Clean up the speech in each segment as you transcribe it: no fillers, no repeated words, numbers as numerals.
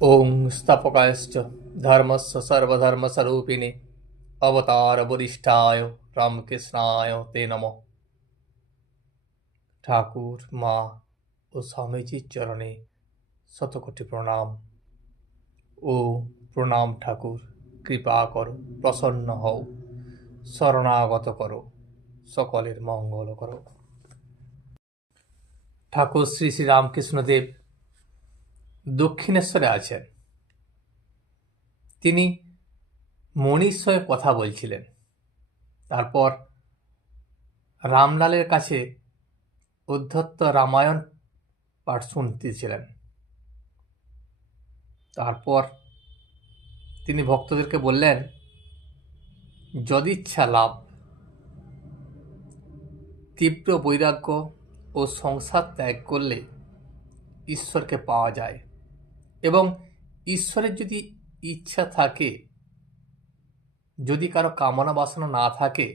ॐ स्थापकायश्च धर्मस्य सर्वधर्मस्वरूपिणे अवतारवरिष्ठाय রামকৃষ্ণায় তে নমঃ। ঠাকুর মা ও স্বামীজির চরণে শতকোটি প্রণাম। ও প্রণাম ঠাকুর, কৃপা করো, প্রসন্ন হও, শরণাগত করো, সকলের মঙ্গল করো। ঠাকুর শ্রী শ্রী রামকৃষ্ণদেব দক্ষিণেশ্বরে আছেন। তিনি মণির সঙ্গে কথা বলছিলেন। তারপর রামলালের কাছে অধ্যত্ত রামায়ণ পাঠ শুনতেছিলেন। তারপর তিনি ভক্তদেরকে বললেন, যদিচ্ছা লাভ, তীব্র বৈরাগ্য ও সংসার ত্যাগ করলে ঈশ্বরকে পাওয়া যায়, এবং ঈশ্বরের যদি ইচ্ছা থাকে, যদি কারো কামনা বাসনা না থাকে,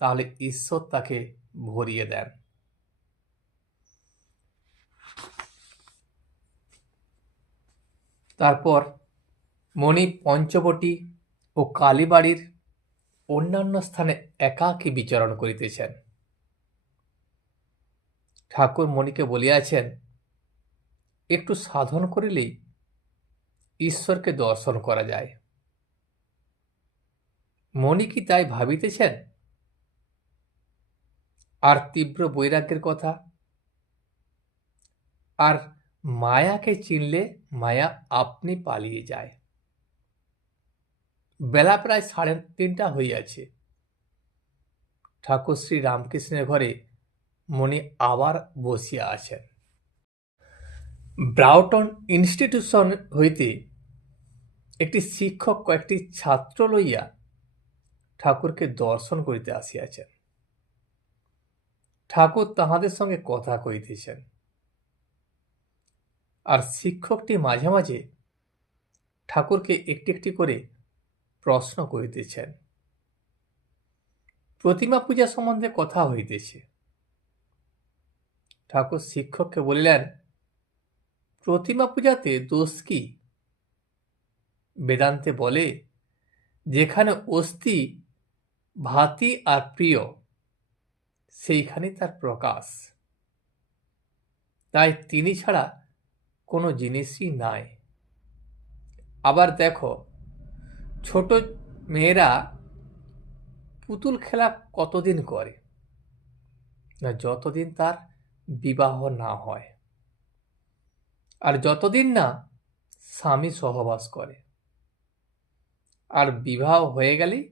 তাহলে ঈশ্বর তাকে ভরিয়ে দেন। তারপর মণি পঞ্চবটী ও কালীবাড়ির অন্যান্য স্থানে একাকী বিচরণ করিতেছেন। ঠাকুর মণিকে বলিয়াছেন, একটু সাধন করিলেই ঈশ্বরকে দর্শন করা যায়। মণি কি তাই ভাবিতেছেন? আর তীব্র বৈরাগ্যের কথা, আর মায়াকে চিনলে মায়া আপনি পালিয়ে যায়। বেলা প্রায় 3:30 হইয়াছে। ঠাকুর শ্রী রামকৃষ্ণের ঘরে মণি আবার বসিয়া আছেন। ব্রাউটন ইনস্টিটিউশন হইতে একটি শিক্ষক কয়েকটি ছাত্র লইয়া ঠাকুরকে দর্শন করিতে আসিয়াছেন। ঠাকুর তাহাদের সঙ্গে কথা কইতেছেন, আর শিক্ষকটি মাঝে মাঝে ঠাকুরকে একটি একটি করে প্রশ্ন করিতেছেন। প্রতিমা পূজা সম্বন্ধে কথা হইতেছে। ঠাকুর শিক্ষককে বলিলেন, প্রতিমা পূজাতে দোষ কি? বেদান্তে বলে, যেখানে অস্থি ভাতি আর প্রিয়, সেইখানে তার প্রকাশ। তাই তিনি ছাড়া কোনো জিনিসই নাই। আবার দেখো, ছোট মেয়েরা পুতুল খেলা কতদিন করে না, যতদিন তার বিবাহ না হয়, আর যতদিন না স্বামী সহবাস করে। আর বিবাহ হয়ে গেলেই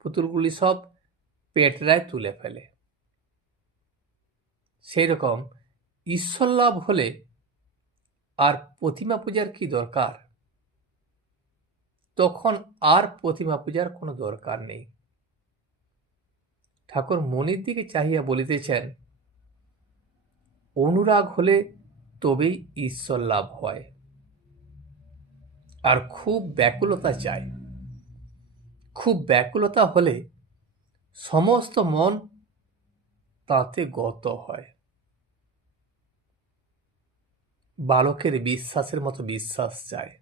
পুতুলগুলি সব পেটরায় তুলে ফেলে। সেই রকম ঈশ্বর লাভ হলে আর প্রতিমা পূজার কি দরকার? তখন আর প্রতিমা পূজার কোনো দরকার নেই। ঠাকুর মনির দিকে চাহিয়া বলিতেছেন, অনুরাগ হলে তবেই ঈশ্বর লাভ হয়। আর খুব ব্যাকুলতা চাই। খুব ব্যাকুলতা হলে সমস্ত মন তাতে গত হয়। বালকের বিশ্বাসের মতো বিশ্বাস চায়।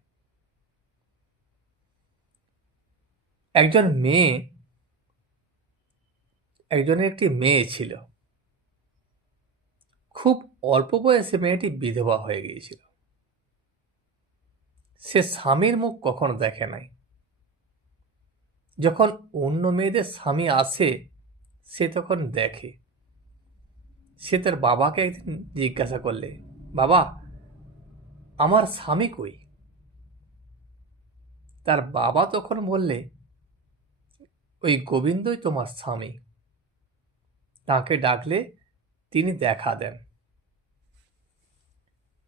একজনের একটি মেয়ে ছিল। খুব অল্প বয়সে মেয়েটি বিধবা হয়ে গিয়েছিল। সে স্বামীর মুখ কখনো দেখে নাই। যখন অন্য মেয়েদের স্বামী আসে, সে তখন দেখে। সে তার বাবাকে একদিন জিজ্ঞাসা করলে, বাবা, আমার স্বামী কই? তার বাবা তখন বললে, ওই গোবিন্দই তোমার স্বামী, তাকে ডাকলে তিনি দেখা দেন।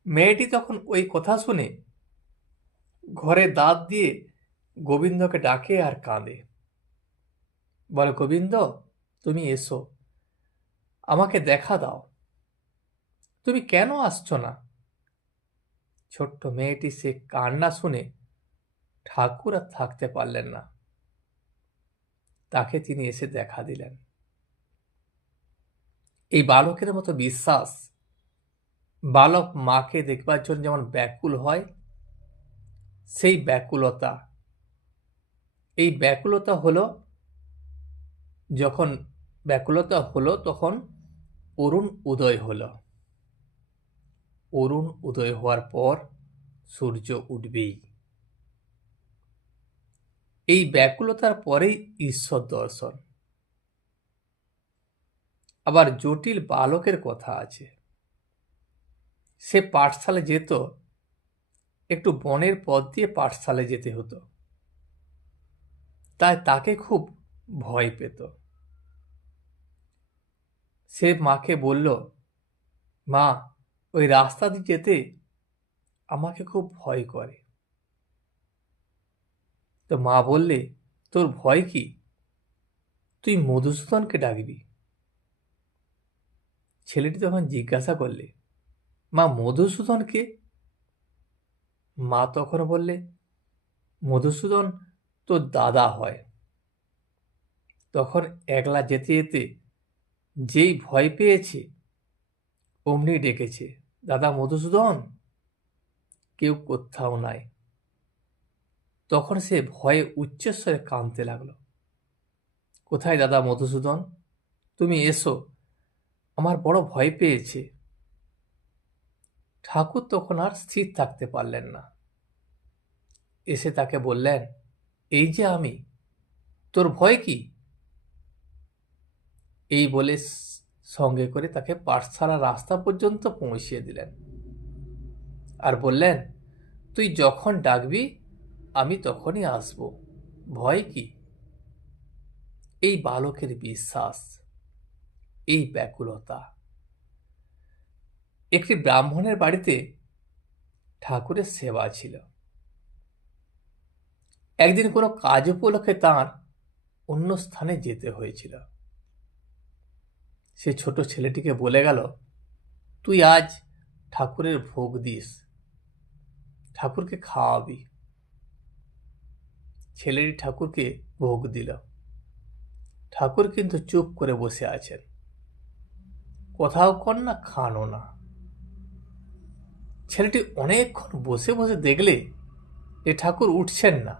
মেয়েটি তখন ওই কথা শুনে ঘরে দাঁত দিয়ে গোবিন্দকে ডাকে আর কাঁদে। বলে, গোবিন্দ, তুমি এসো, আমাকে দেখা দাও। তুমি কেন আসছো না? ছোট্ট মেয়েটি সে কান্না শুনে ঠাকুর আর থাকতে পারলেন না। তাকে তিনি এসে দেখা দিলেন। এই বালকের মতো বিশ্বাস বালক মাকে দেখবার জন্য যেমন ব্যাকুল হয়, সেই ব্যাকুলতা, এই ব্যাকুলতা হলো যখন ব্যাকুলতা হলো তখন অরুণ উদয় হলো। অরুণ উদয় হওয়ার পর সূর্য উঠবেই। এই ব্যাকুলতার পরেই ঈশ্বর দর্শন। আবার জটিল বালকের কথা আছে। সে পাঠশালায় যেত, একটু বনের পথ দিয়ে পাঠশালায় যেতে হতো, তাই তাকে খুব ভয় পেত। সে মাকে বলল, মা, ওই রাস্তা দিয়ে যেতে আমাকে খুব ভয় করে। তো মা বললে, তোর ভয় কি? তুই মধুসূদনকে ডাকবি। ছেলেটি তখন জিজ্ঞাসা করলে, মা, মধুসূদনকে? মা তখন বললে, মধুসূদন তোর দাদা হয়। তখন একলা যেতে যেতে যেই ভয় পেয়েছে অমনি ডেকেছে, দাদা মধুসূদন। কেউ কোথাও নাই। তখন সে ভয়ে উচ্চস্বরে কাঁদতে লাগলো, কোথায় দাদা মধুসূদন? তুমি এসো, আমার বড় ভয় পেয়েছে। ঠাকুর তখন আর স্থির থাকতে পারলেন না। এসে তাকে বললেন, এই যে আমি, তোর ভয় কি? এই বলে সঙ্গে করে তাকে পাঠশালা রাস্তা পর্যন্ত পৌঁছিয়ে দিলেন আর বললেন, তুই যখন ডাকবি আমি তখনই আসব, ভয় কি? এই বালকের বিশ্বাস, এই ব্যাকুলতা। একটি ব্রাহ্মণের বাড়িতে ঠাকুরের সেবা ছিল। একদিন কোনো কাজ উপলক্ষে তাঁর অন্য স্থানে যেতে হয়েছিল। সে ছোট ছেলেটিকে বলে গেল, তুই আজ ঠাকুরের ভোগ দিস, ঠাকুরকে খাওয়াবি। ছেলেটি ঠাকুরকে ভোগ দিল। ঠাকুর কিন্তু চুপ করে বসে আছেন, কোথাও কন না, খানও না। ছেলেটি অনেকক্ষণ বসে বসে দেখলে যে ঠাকুর উঠছেন না।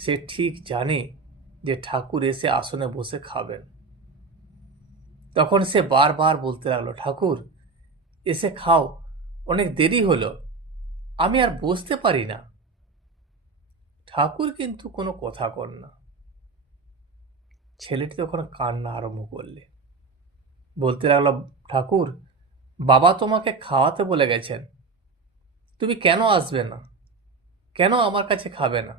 সে ঠিক জানে যে ঠাকুর এসে আসনে বসে খাবেন। তখন সে বারবার বলতে লাগলো, ঠাকুর এসে খাও, অনেক দেরি হলো, আমি আর বসতে পারি না। ঠাকুর কিন্তু কোনো কথা কর না। ছেলেটি তখন কান্না আরম্ভ করলে, বলতে লাগলো, ঠাকুর, বাবা তোমাকে খাওয়াতে বলে গেছেন, তুমি কেন আসবে না? কেন আমার কাছে খাবে না?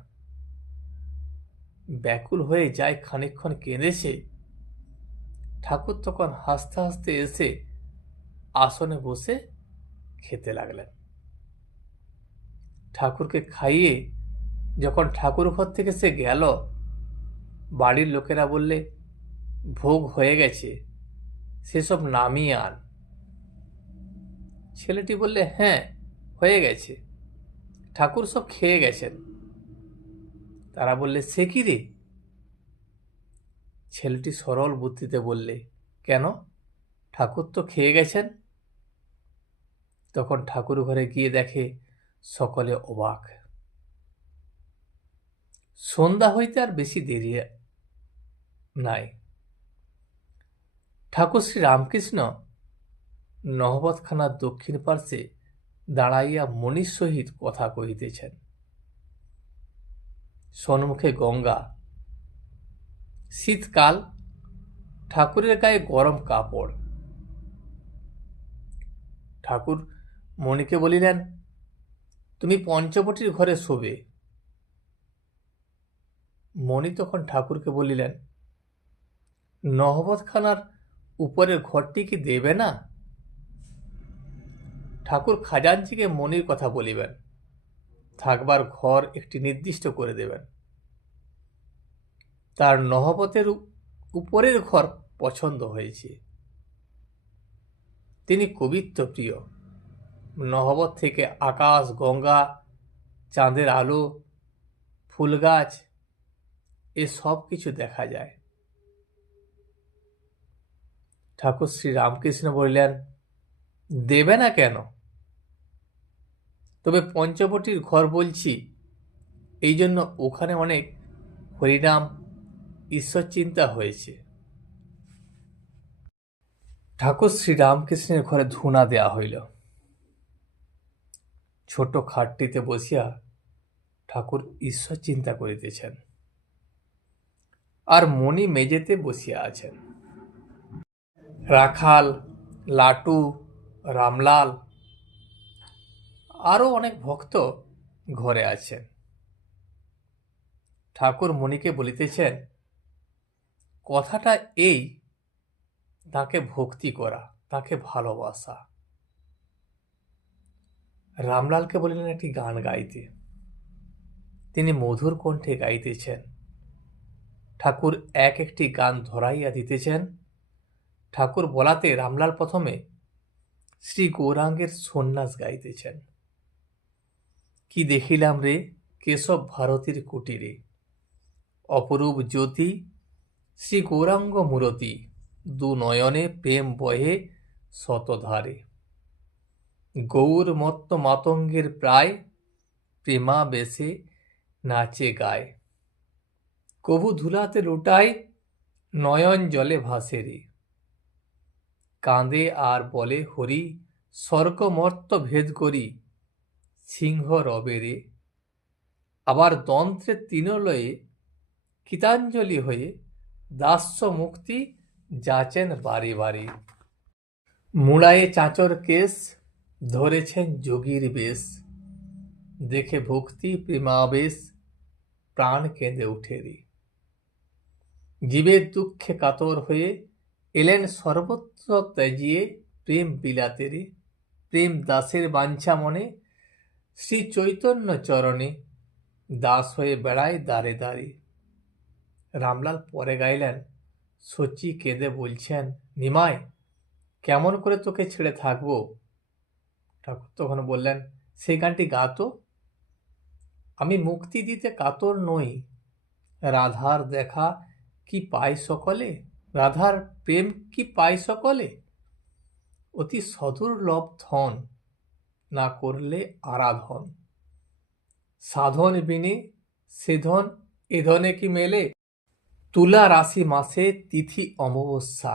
ব্যাকুল হয়ে যাই খানিকক্ষণ কেঁদেছে। ঠাকুর তখন হাসতে হাসতে এসে আসনে বসে খেতে লাগলেন। ঠাকুরকে খাইয়ে যখন ঠাকুর ঘর থেকে সে গেল, বাড়ির লোকেরা বললে, ভোগ হয়ে গেছে, সেসব নামিয়ে আন। ছেলেটি বললে, হ্যাঁ হয়ে গেছে, ঠাকুর সব খেয়ে গেছেন। তারা বললে, সে কি রে? ছেলেটি সরল বুদ্ধিতে বললে, কেন, ঠাকুর তো খেয়ে গেছেন। তখন ঠাকুর ঘরে গিয়ে দেখে সকলে অবাক। সন্ধ্যা হইতে আর বেশি দেরি নাই। ঠাকুর শ্রী রামকৃষ্ণ নহবতখানার দক্ষিণ পার্শ্বে দাঁড়াইয়া মণির সহিত কথা কহিতেছেন। সন্মুখে গঙ্গা। শীতকাল, ঠাকুরের গায়ে গরম কাপড়। ঠাকুর মণিকে বলিলেন, তুমি পঞ্চবটির ঘরে শোবে। মণি তখন ঠাকুরকে বলিলেন, নহবতখানার উপরের ঘরটি কি দেবে না? ঠাকুর খাজাঞ্চিকে মণির কথা বলিবেন, থাকবার ঘর একটি নির্দিষ্ট করে দেবেন। তার নহবতের উপরের ঘর পছন্দ হয়েছে। তিনি কবিত্ব প্রিয়। নহবত থেকে আকাশ, গঙ্গা, চাঁদের আলো, ফুল গাছ, এ সব কিছু দেখা যায়। ঠাকুর শ্রী রামকৃষ্ণ বললেন, দেবে না কেন? তবে পঞ্চবটির ঘর বলছি, এই জন্য ওখানে অনেক হরিনাম ঈশ্বর চিন্তা হয়েছে। ঠাকুর শ্রীরামকৃষ্ণের ঘরে ধুনা দেয়া হইল। ছোট খাটটিতে বসিয়া ঠাকুর ঈশ্বর চিন্তা করিতেছেন, আর মণি মেজেতে বসিয়া আছেন। রাখাল, লাটু, রামলাল আরো অনেক ভক্ত ঘরে আছেন। ঠাকুর মণিকে বলিতেছেন, কথাটা এই, তাকে ভক্তি করা, তাকে ভালোবাসা। রামলালকে বলিলেন একটি গান গাইতে। তিনি মধুর কণ্ঠে গাইতেছেন। ঠাকুর এক একটি গান ধরাইয়া দিতেছেন। ঠাকুর বলাতে রামলাল প্রথমে শ্রী গৌরাঙ্গের সন্ন্যাস গাইতেছেন। কি দেখিলাম রে কেশব ভারতীর কুটিরে, অপরূপ জ্যোতি শ্রী গৌরাঙ্গ মূরতি, দু নয়নে প্রেম বহে শতধারে, গৌর মত্ত মাতঙ্গের প্রায়, প্রেমাবেশে নাচে গায়, কভু ধুলাতে লুটায়, নয়ন জলে ভাসে রে, কাঁদে আর বলে হরি, স্বর্গমর্ত ভেদ করি, সিংহ রবে রে। আবার দন্ত্রের তৃণলয়ে কৃতাঞ্জলি হয়ে দাস্য মুক্তি যাচেন বারে বারে। মুড়ায়ে চাঁচর কেশ, ধরেছেন যোগীর বেশ, দেখে ভক্তি প্রেমাবেশ, প্রাণ কেঁদে উঠে রে। জীবের দুঃখে কাতর হয়ে এলেন সর্বত্র ত্যাজিয়ে প্রেম বিলাতে রে, প্রেম দাসের বাঞ্ছা মনে, শ্রী চৈতন্য চরণে, দাস হয়ে বেড়ায় দাঁড়ে দাঁড়ে। রামলাল পরে গাইলেন, সচি কেঁদে বলছেন, নিমাই কেমন করে তোকে ছেড়ে থাকবো? ঠাকুর তখন বললেন, সেই গানটি গা তো। আমি মুক্তি দিতে কাতর নই, রাধার দেখা কি পাই সকলে, রাধার প্রেম কি পাই সকলে, অতি সদুর্লভ ধন, না করলে আরাধন, সাধন বিনে সে ধন এ ধনে কি মেলে, তুলা রাশি মাসে তিথি অমাবস্যা,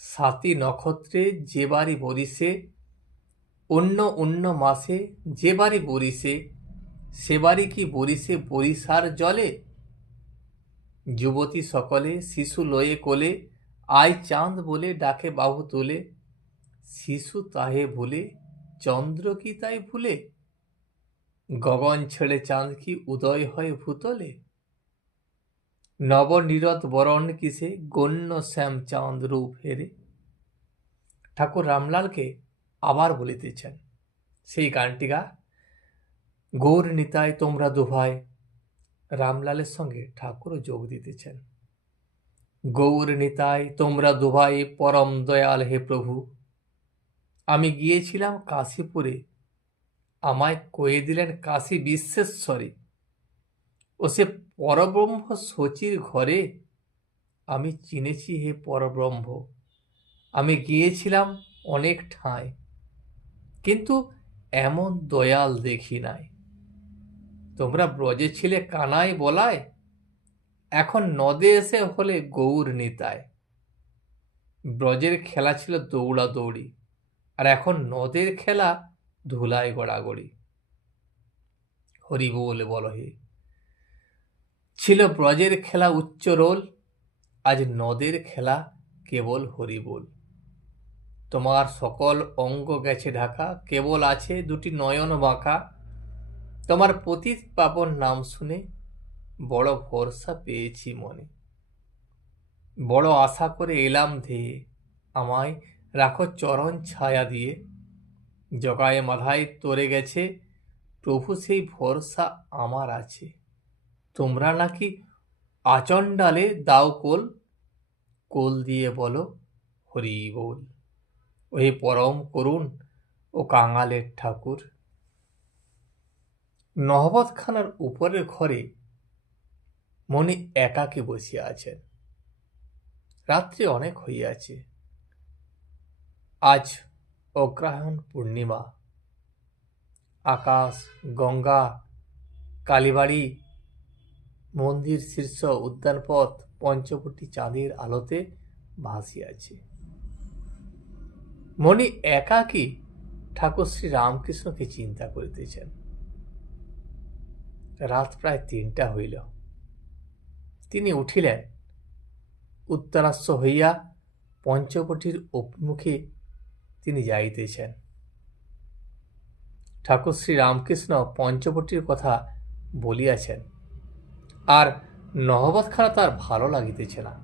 সাতি নক্ষত্রে যে বাড়ি বরিশে, অন্য অন্য মাসে যে বাড়ি বরিশে, সে বাড়ি কি বরিশে বরিশার জলে, যুবতী সকলে শিশু লয়ে কোলে, আয় চাঁদ বলে ডাকে বাহু তোলে, শিশু তাহে ভুলে, চন্দ্র কি তাই ভুলে, গগন ছেড়ে চাঁদ কি উদয় হয় ভূতলে, নবনীরদ বরণ কিসে, গণ্য শ্যাম চাঁদ রূপ হেরে। ঠাকুর রামলালকে আবার বলিতেছেন সেই গানটি গা। গৌর নিতাই তোমরা দুভাই। রামলালের সঙ্গে ঠাকুরও যোগ দিতেছেন। গৌর নিতাই তোমরা দুভাই, পরম দয়াল হে প্রভু। আমি গিয়েছিলাম কাশীপুরে, আমায় কয়ে দিলেন কাশী বিশ্বেশ্বরে, ও সে পরব্রহ্ম শচীর ঘরে আমি চিনেছি হে পরব্রহ্ম। আমি গিয়েছিলাম অনেক ঠাঁই, কিন্তু এমন দয়াল দেখি নাই। তোমরা ব্রজে ছিলে কানাই বলায়, এখন নদে এসে হলে গৌর নিতাই। ব্রজের খেলা ছিল দৌড়াদৌড়ি, আর এখন নদের খেলা ধুলায় গড়াগড়ি। হরি বল বল হে। ছিল ব্রজের খেলা উচ্চ রোল, আজ নদের খেলা কেবল হরি বল। তোমার সকল অঙ্গ গেছে ঢাকা, কেবল আছে দুটি নয়ন বাঁকা। তোমার পতিত পাবন নাম শুনে বড় ভরসা পেয়েছি মনে। বড় আশা করে এলাম ধেয়ে, আমায় রাখো চরণ ছায়া দিয়ে। জগায় মাথায় তরে গেছে, প্রভু সেই ভরসা আমার আছে। তোমরা নাকি আচণ্ডালে দাও কোল, কোল দিয়ে বলো হরি বল। ওই পরম করুণ ও কাঙালের ঠাকুর। নহবতখানার উপরের ঘরে মণি একাকী বসিয়া আছেন। রাত্রি অনেক হইয়াছে। আজ অগ্রহায়ণ পূর্ণিমা। আকাশ, গঙ্গা, কালীবাড়ি, মন্দির শীর্ষ উদ্যানপথ পঞ্চবটি চাঁদের আলোতে ভাসিয়ে আছে। মণি একাকী ঠাকুর শ্রী রামকৃষ্ণকে চিন্তা করিতেছেন। রাত প্রায় ৩টা হইল। তিনি উঠিলেন। উত্তরাশ্ব হইয়া পঞ্চবটির অভিমুখে তিনি যাইতেছেন। ঠাকুর শ্রী রামকৃষ্ণ পঞ্চবটির কথা বলিয়াছেন, আর নহবতখানা তার ভালো লাগিতেছে না।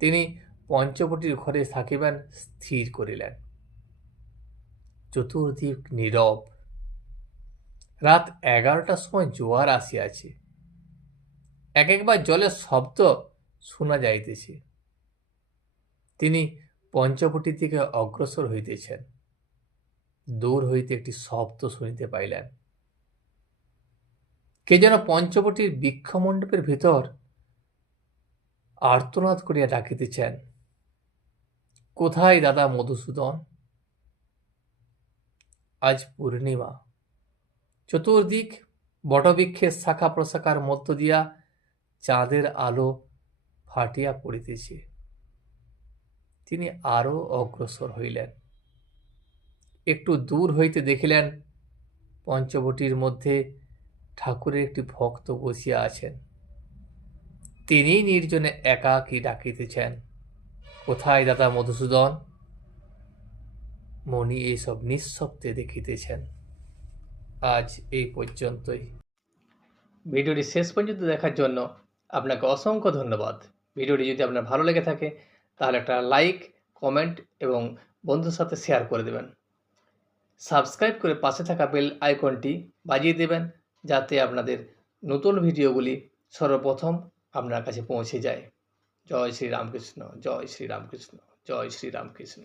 তিনি পঞ্চবটির ঘরে থাকিবেন স্থির করিলেন। চতুর্দিক নীরব। রাত 11টার সময় জোয়ার আসিয়াছে। একবার জলের শব্দ শোনা যাইতেছে। তিনি পঞ্চবটির দিকে অগ্রসর হইতেছেন। দূর হইতে একটি শব্দ শুনিতে পাইলেন। কে যেন পঞ্চবটির বৃক্ষমণ্ডপের ভিতর আর্তনাদ করিয়া ডাকিতেছেন, কোথায় দাদা মধুসূদন? আজ পূর্ণিমা। চতুর্দিক বটবৃক্ষের শাখা প্রশাখার মধ্য দিয়া চাঁদের আলো ফাটিয়া পড়িতেছে। তিনি আরো অগ্রসর হইলেন। একটু দূর হইতে দেখিলেন পঞ্চবটির মধ্যে ঠাকুরের একটি ভক্ত বসিয়া আছেন। তিনি নির্জনে একাকী ডাকিতেছেন, কোথায় দাদা মধুসূদন? মণি এইসব নিঃশব্দে দেখিতেছেন। আজ এই পর্যন্তই। ভিডিওটি শেষ পর্যন্ত দেখার জন্য আপনাকে অসংখ্য ধন্যবাদ। ভিডিওটি যদি আপনার ভালো লেগে থাকে তাহলে একটা লাইক, কমেন্ট এবং বন্ধুর সাথে শেয়ার করে দেবেন। সাবস্ক্রাইব করে পাশে থাকা বেল আইকনটি বাজিয়ে দেবেন, যাতে আপনাদের নতুন ভিডিওগুলি সর্বপ্রথম আপনার কাছে পৌঁছে যায়। জয় শ্রী রামকৃষ্ণ, জয় শ্রী রামকৃষ্ণ, জয় শ্রী রামকৃষ্ণ।